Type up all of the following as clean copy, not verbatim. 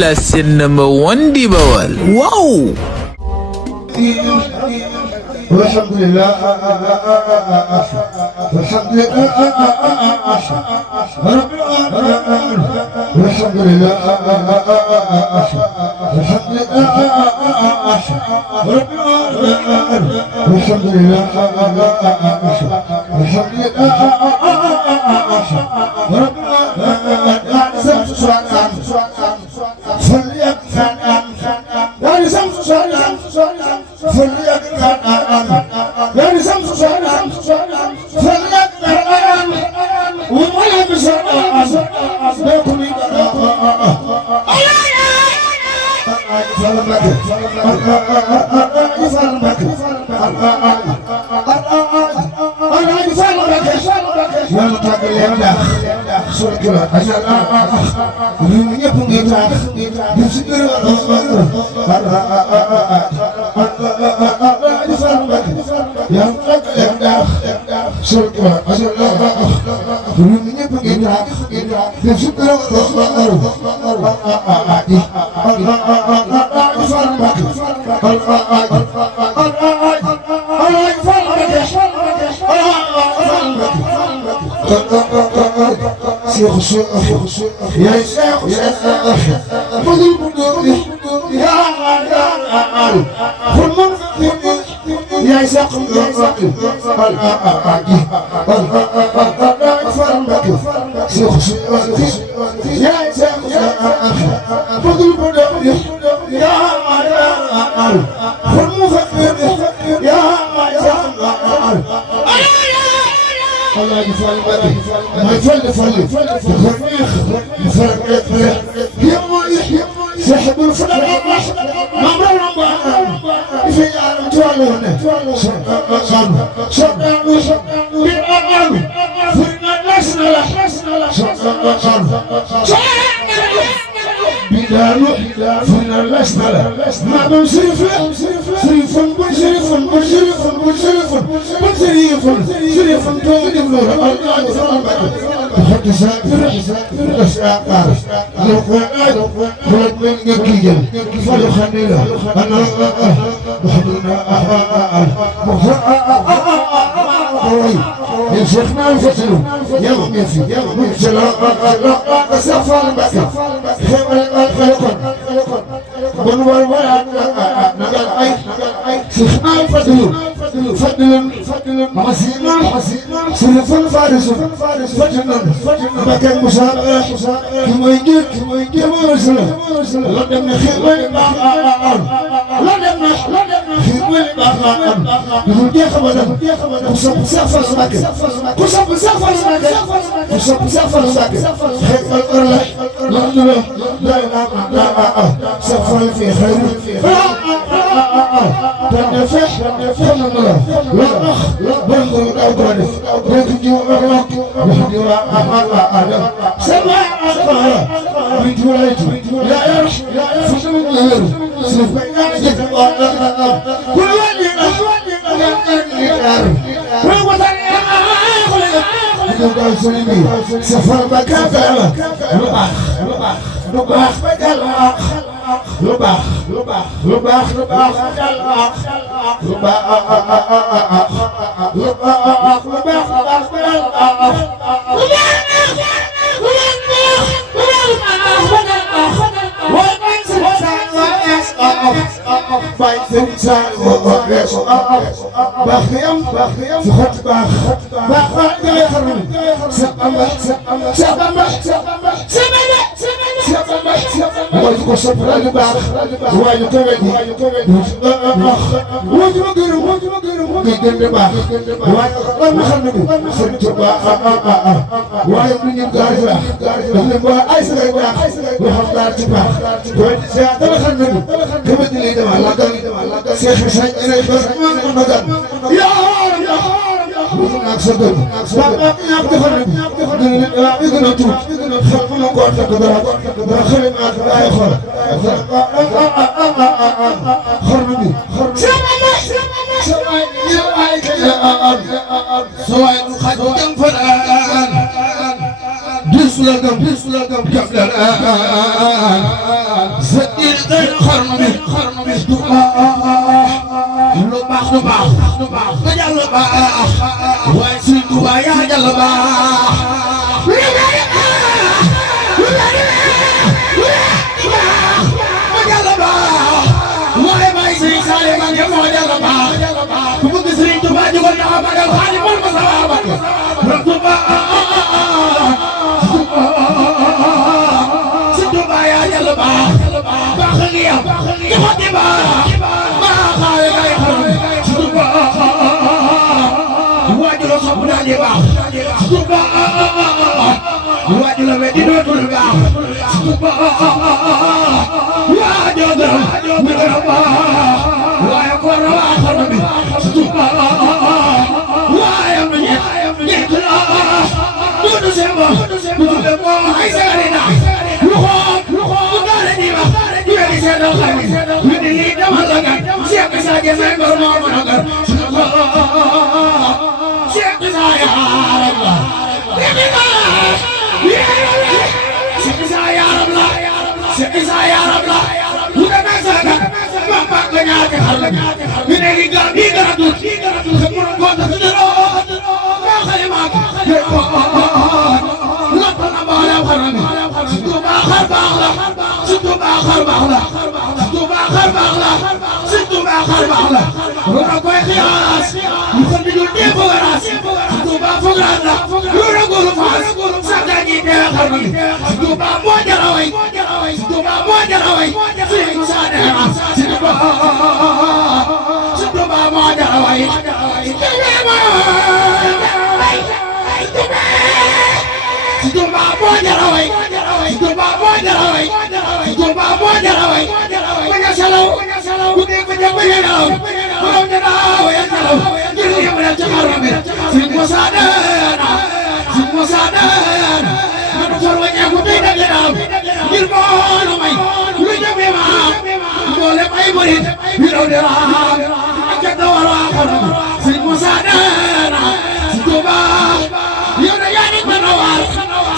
la seen number one di Bawal waaw. والحمد لله والحمد لله رب العالمين والحمد لله والحمد لله رب العالمين والحمد لله والحمد لله رب يا شيخ بدل بدل يا يا شيخ يا شيخ بدل بدل يا الله يفعل ما يفعل سحب الفضل ما مرة في عالم توالونه شرنا بالأمام فرنا نسنا بلال فينا لسنا ما بنصرف صرف بشرف توجد نور حتى سافر أشعار لو قاعد خلد من نكيل فلو خلينا أنا محمدنا يا شيخنا الفتلو يا مميزي يا مميزي لا سافر بك بنور ولا نقل أي شيخنا الفتلو فضل حسينا سلف فارس فجنا مكان مسابقة كما يجيب كما رسله لا دمنا خير لا دمنا خير يقول يا خبر كسب سافر سماك خير الأرض لا سافر في خير تنفح الله لا أخ بنظر الأوطان بنتجي الله بحدي الله سمع الله بجولته لا يرش فشل الغير سوف يعجز كل ولينا سفر بكافة رباح بدل رباح لكم قبل الآن سجل غير خرم lu baax ba jàll baax waaye Sëriñ Tuubaa yaa jàll baax ba jàll baax waaye Baay Sëriñ Saaliw Mbàkke moo jàll baax ku bëgg Sëriñ Tuubaa jógal taxaw magal Xaadimul Mustafaa Mbàkke Sëriñ Tuubaa yaa jàll baax baax a ngi am ki xotti baax baaxaale ngay xam waajur sopp daal di baax Tuuba waajur la weddi dootul baax Tuuba waajur gërëm mu gërëm baax waaye ko war a baaxal bi Tuuba waaye am na ñett la duudu sembo duudu moo ay seerina lu xoom lu doole di wax ñu weddi seedal xami ñu di lii demal la gan Cheikh Issa Diène may ngor moo mën a gar Cheikh Issa yaaram la Cheikh Issa yaaram la Cheikh Issa yaaram la bu demee saaga mam bak la ñaati xar la ñu ne li garab yi garab tuut sa mënu ko ta tudaloo maa xale maak lakk na mboolem xaram si Tuuba xar baax la si Tuuba xar baax la si Tuuba xar baax la si Tuuba xar baax la lu na koy xiyaas ñu ko di dul dee fogaraas si Tuuba fogaraas la lu na góoru faas sa dañi dee xar mi si Tuuba moo jara way si Tuuba moo jara way si Musaa neema si Tuuba moo jara way si Tuuba moo jara way si Tuuba moo jara way si Tuuba moo jara way bañ a salaw ku dee bañ a nelaw borom ñu naaw ya nelaw ngir yem leen ca xaram bi si Musaa neena si Musaa neena nanu sol wañeeku tey da ginnaaw ngir moonu may lu jëme maam mboolem ay murit yu daw di raam ak ca dawal waa xaram si Musaa neena si Tuuba yow de yaa ngi mën a waar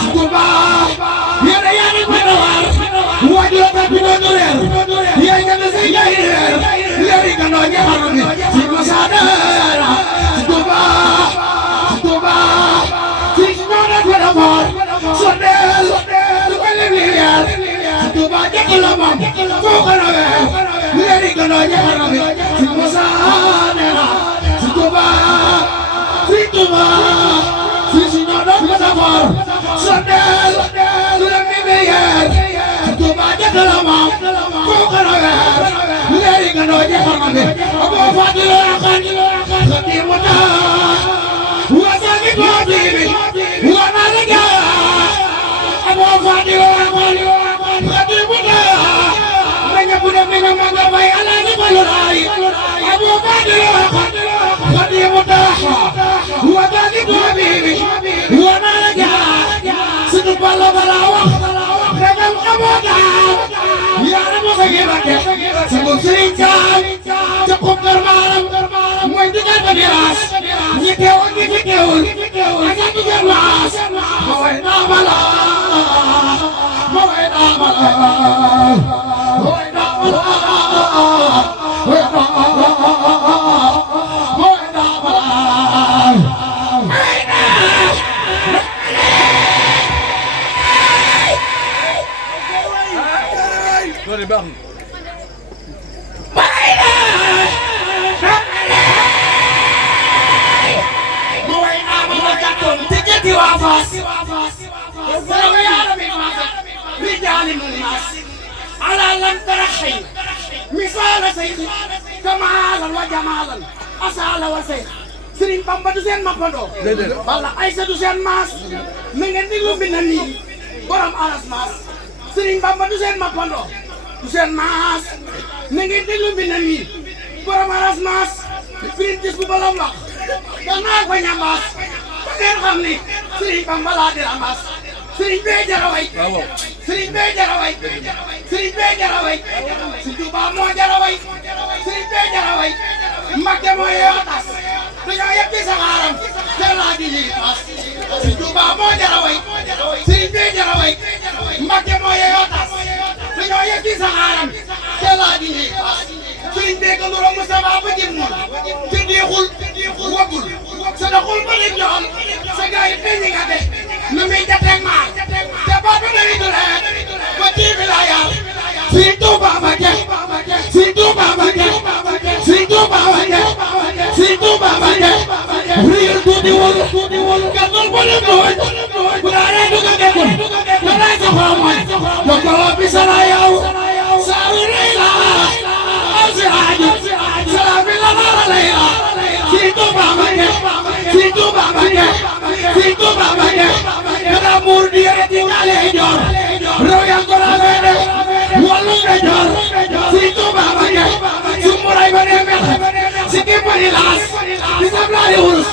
si Tuuba yow de yaa ngi mën a waar waajur ta bi doon reer yaa ngi say jaay reer leeri ka noo ñaxaram bi si Musaa neena si Tuuba si Tuuba si ñoo na ko defoor sondeel lu ko lim li weer si Tuuba jëkk la moom foo ko na weer leeri ka noo ñaxaram bi si Musaa neena si Tuuba si Tuuba si ñoo na ko defoor sondeel lu lim li weer si Tuuba jëkk la moom foo ko na weer leeri ka noo ñaxaram bi aboo faatilo akan xatimu taa wasagi kootibi wana liga aboo faatilo akan xatimu taa naña bu dem naña maga bay alaaji baluraay aboo faatilo akan xatimu taa wasagi kootibi wana liga sunu balla bala wax dagam aboo taa yaara mo sa gibake sabu Sëriñ Caam ca xub garmaaram mooy digal ba diraas ñi teewul ñi fi teewul ak ñi digal maas ma way naa bala ma way naa bala ma way naa bala ma way naa bala loolu baax na waa Fass yow yaa rabbi Fass rijaali mu naas ala lam taraxi misaala sayxi kamaalan wa jamaalan asaala wa sayx Sëriñ Bamba du seen mappandoo wala Aysa du seen maas na ngeen diglu mbi na nii borom aras maas Sëriñ Bamba du seen mappandoo du seen maas na ngeen diglu mbi na nii borom aras maas firin gis bu balam wax danaa ko ñambaas ba ngeen xam ni Sëriñ Bamba laa di ramas Sëriñ bee jaraway Sëriñ bee jaraway Sëriñ bee jaraway Sëriñ Tuuba moo jaraway Sëriñ bee jaraway Mbàkke mooy yoo tas dañoo yëpp ci saxaaram te laa di lii tas Sëriñ Tuuba moo jaraway Sëriñ bee yëkki saxaaram te laa di ñuy paas sëriñ bee ko nuroo Moustapha ba jëm moom te deexul wagul sa doxul ba di ñool sa gars yi peñi nga de nu muy jateeg maar te baatu dari du leen ba tiibi la yàlla Sëriñ Tuuba Mbàkke Sëriñ Tuuba Mbàkke Sëriñ Tuuba Mbàkke Sëriñ Tuuba Mbàkke riyal tuuti wol gàttal ba leen dooj bu daaree du nga dekkul da lay sa xoomoy jokkoo bi sala yow saaru rëy la aw si haaju salaabi la nara lay la Sëriñ Tuuba Mbàkke Sëriñ Tuuba Mbàkke Sëriñ Tuuba Mbàkke kada muur di yere ti ngale joor raw yang ko la fede wallu de joor Sëriñ Tuuba Mbàkke sumuray ba ne mel si ki bari laas di sablaali wurus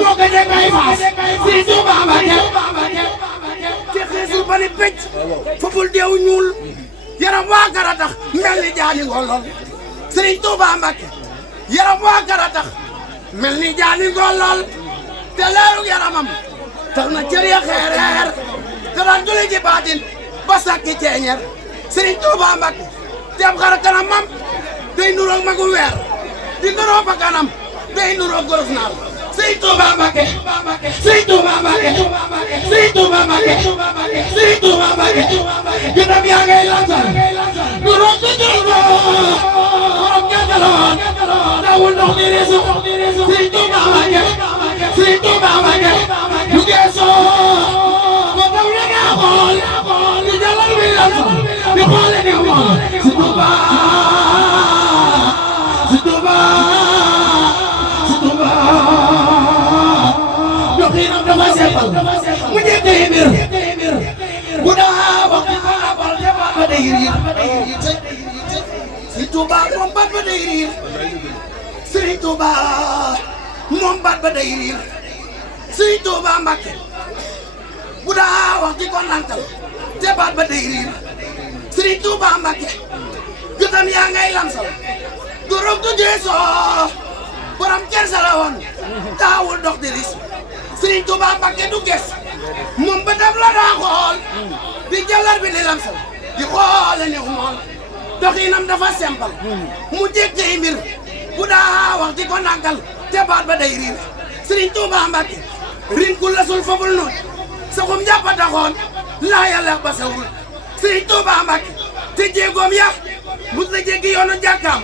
moo ko jeg ay faas Sëriñ Tuuba Mbàkke te xeesul ba ni pecc foful deew ñuul yaram waa kara tax mel ni jaani ngolol Sëriñ Tuuba Mbàkke yaram waa kara tax mel ni jaani ngolol te leeru yaramam tax na cër ya xeereer te daan duli ci baatin ba sakki ceeñeer Sëriñ Tuuba Mbàkke dem xar kanamam day nuroog magu weer di nuroo ba kanam day nuroog gorof naar Sëriñ Tuuba Mbàkke Sëriñ Tuuba Mbàkke Sëriñ Tuuba Mbàkke Sëriñ Tuuba Mbàkke gënam yaa ngay lansar nuroog du jurgo borom gàttaloon dawul ndox di reesu Sëriñ Tuuba Mbàkke Sëriñ Tuuba Mbàkke du geesoo ba daw la nga xool di jalal wi lansar di xoole ni mool si Tuuba si Tuuba si Tuuba doxinam dafa seppal mu njëkk yi mbir bu daa wax di ko abal te baat ba day riir si Tuuba moom baat ba day riir Sëriñ Tuuba moom baat ba day riir Sëriñ Tuuba Mbàkke bu daa wax di ko nantal te baat ba day riir Sëriñ Tuuba Mbàkke gëtam yaa ngay lamsal du rog du geesoo borom kersa la woon daawul dox di ris Sëriñ Tuuba Mbàkke du ges moom ba daf la daa xool di jallar bi di lamsal di xoole ni mool doxinam dafa sempal mu jékkee mbir bu daa wax di ko nànkal te baat ba day riir Sëriñ Tuuba Mbàkke rin ku lasul fobul noon saxum jàppa taxoon laa yàlla ba sawul Sëriñ Tuuba Mbàkke te jéegoom ya mus na jéggi yoonu jàkkaam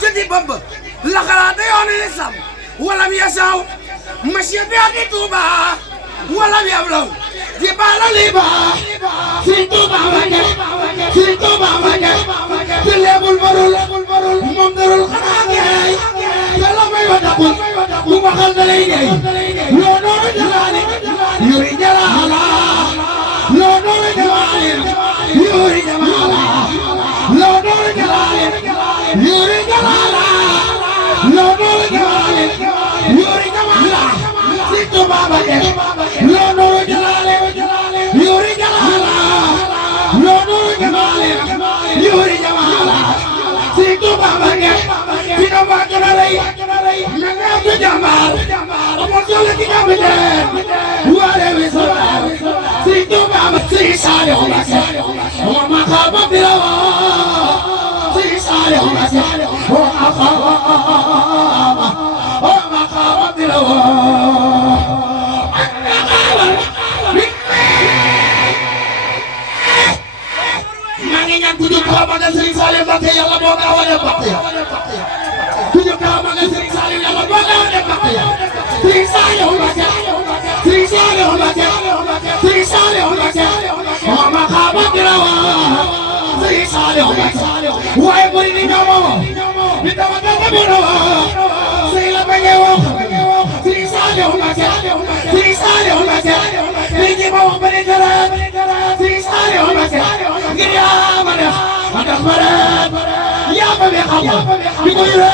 ca di bamba la xalaata yoonu lislam walam yasaw masiya bi adi Tuuba walam yablaw di baala liba Sëriñ Tuuba Mbàkke Sëriñ Tuuba Mbàkke te leebul barul moom darul xanaa ngeey te la may wa daqul bu waxal da lay ngeey loo nooru jalaali yuri jalaala loo nooru jalaali yuri jamaala loo nooru jalaali yuri jalaala loo nooru jalaali yuri jamaala Sëriñ Tuuba Mbàkke loo nooru jalaali yuri jalaala loo nooru jalaali yuri jamaala Sëriñ Tuuba Mbàkke fi nga mbàkk na lay na nga am jàmbaar amul solo ci capitaine wala wi solo Sëriñ Tuuba Mbàkke Sëriñ Saaliw Mbàkke wa ma xaaba bi la woo Sëriñ Saaliw Mbàkke wa ma xaaba bi la woo maa ngi ñaan ku jóg xaw ma nga Sëriñ Saaliw Mbàkke yàlla boo gaaw a dem Mbàkke ku jóg xaw ma nga Sëriñ Saaliw yàlla boo gaaw a dem Mbàkke Sëriñ Saaliw Mbàkke Sëriñ Saaliw Mbàkke Sëriñ Saaliw Mbàkke wa ma xaaba bi la woo Sëriñ Saaliw Mbàkke waaye bëri ni ñoo moomoo ni dama dama bi la woo sëy la bañee woo Sëriñ Saaliw Mbàkke Sëriñ Saaliw Mbàkke li ñi ma wax ba ni dara Sëriñ Saaliw Mbàkke ngir yaa ma def ma def ma def yaa ma bi xam di ko yore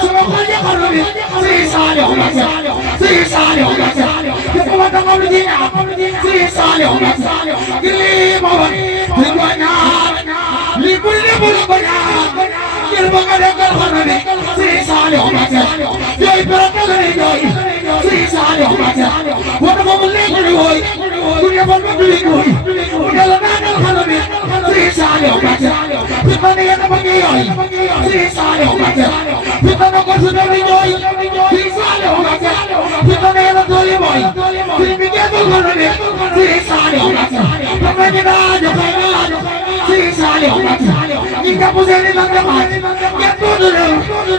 sama xol yi xam lu bi Sëriñ Saaliw Mbàkke Sëriñ Saaliw Mbàkke dafa ma taxaw lu ji ñaar Sëriñ Saaliw Mbàkke ngir lii ma wax li ko ñaar li bul li bul ko ñaar ngir ba nga dekkal xam lu bi Sëriñ Saaliw Mbàkke jooy pere ka lay jooy Sëriñ Saaliw Mbàkke wala ko mu lekk lu woy ku defal ma du li woy mu dala naanal xam lu bi Saliou Mbacké fi ma ne yéen a bëgg yooy Serigne Saliou Mbacké fi ma ne ko su doon ñooy Serigne Saliou Mbacké fi ma ne yéen a doole mooy Serigne bi ngeen ko ko ne Serigne Saliou Mbacké fa ma ne naa joxe Serigne Saliou Mbacké ñi nga bu seen nag dama ngeen tuuti ne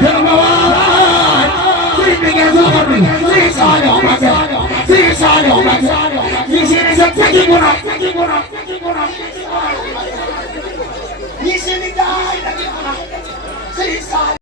dama waay Serigne bi ngeen ko ko ne Serigne Saliou Mbacké Serigne Saliou Mbacké ñi seen sa tekki guna ñi seen gaay